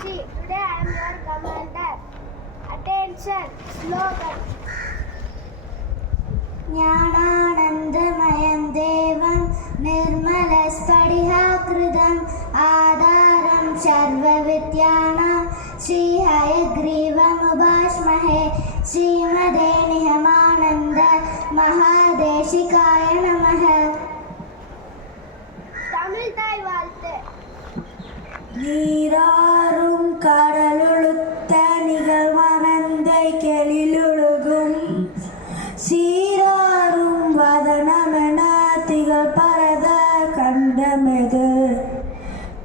50C. Today I am your commander. Attention, slogan. ज्ञानानन्दमयं देवं निर्मलस्फटिकाकृतिम् आधारं सर्वविद्यानां श्रीहयग्रीवमुपास्महे श्रीमते निगमानन्द महादेशिकाय नमः. தமிழ் தாய் வாழ்த்து. நீராறும் கடலுளுத்த நிகழ்வானந்தை கெளிலுழுகும் சீராறும் வதனமென திகழ் பரத கண்டமெது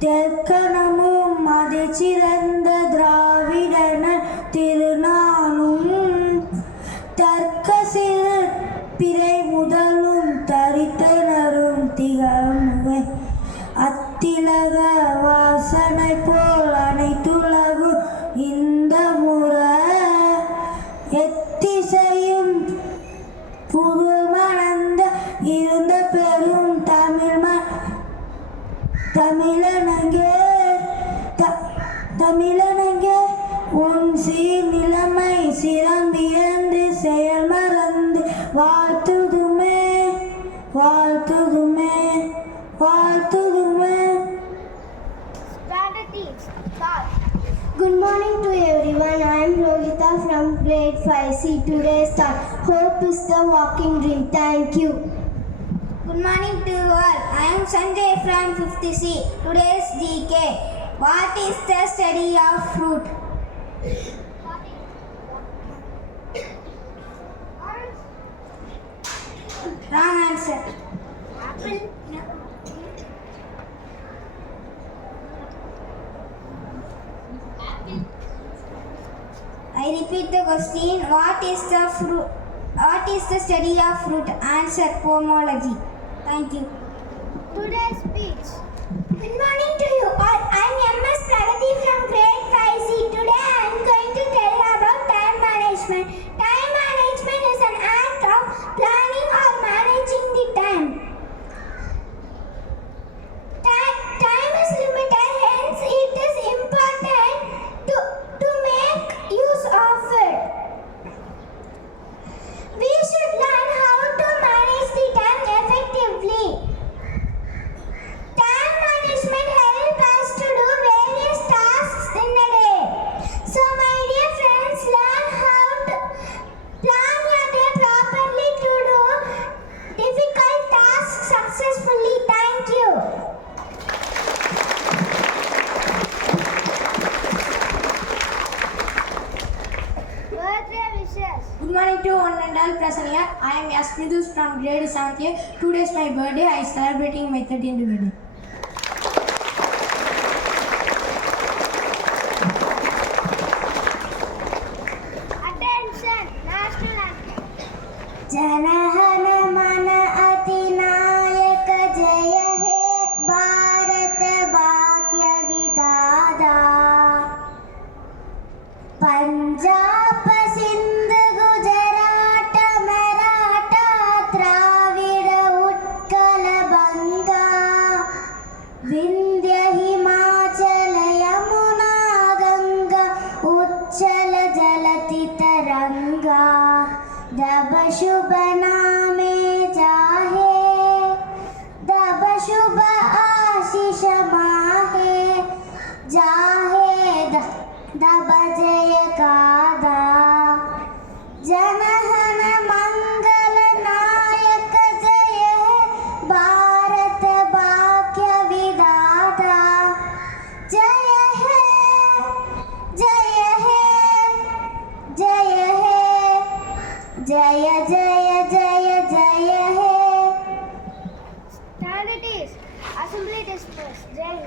தெற்கணமும் அதிச்சிறந்த திராவிடனர் திருநானும் தற்கசிறு பிறை முதலும் தரித்தனரும் திகழ்முவை அத்திலக வாசனை போல் அனைத்துலகும் இந்த முறை எத்திசையும் புகழ் மணந்த இருந்த பெரும் தமிழனங்கே உன் சீர் நிலைமை சிறம்பியந்து செயல் மறந்து வாழ்த்துதுமே வாழ்த்துதுமே வாழ்த்துதுமே. Strategies. Start. Good morning to everyone. I am Rohita from grade 5C. Today's start. Hope is the walking dream. Thank you. Good morning to all. I am Sanjay from 50C. Today's GK. What is the study of fruit? Wrong answer. Apple. I repeat the question. What is the fruit? What is the study of fruit? Answer: pomology. Thank you. Today's speech. Good morning to you all. I am MS Pragati from grade 5C. Today I am going to tell you about time management. Time management is an act of planning or managing the time. Time is limited, hence it is important to make use of it. We should learn how to manage the time effectively. Time management helps us to do various tasks in a day. So my dear friends, learn how to plan your day properly to do difficult tasks successfully. Thank you. Birthday wishes. Good morning to one and all present here. I am Yasmidus from grade 7th year. Today is my birthday. I am celebrating my 13th birthday. Attention, national anthem. जनगण मन अधिनायक जय हे भारत भाग्य विधाता पंजाब सिंध गुजरात मराठा द्राविड उत्कल बंगा विंध्य हिमाचल यमुना गंगा उच्चल जलति तरंगा दब शुभ नामे जाहे दब शुभ आशीष माहे जाहे दब जय गादा जनगण मंगल नायक जय भारत भाग्य विधाता जय हे जय हे जय हे जय जय जय जय हे. Stand it is. Assembly dispersed. Jai Hind.